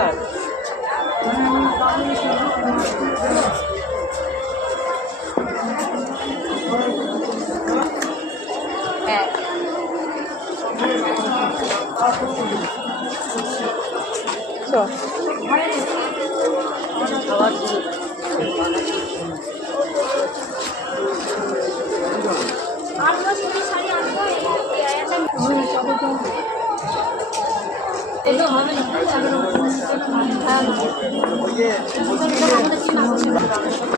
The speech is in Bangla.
কালার খাওয়া হবে না।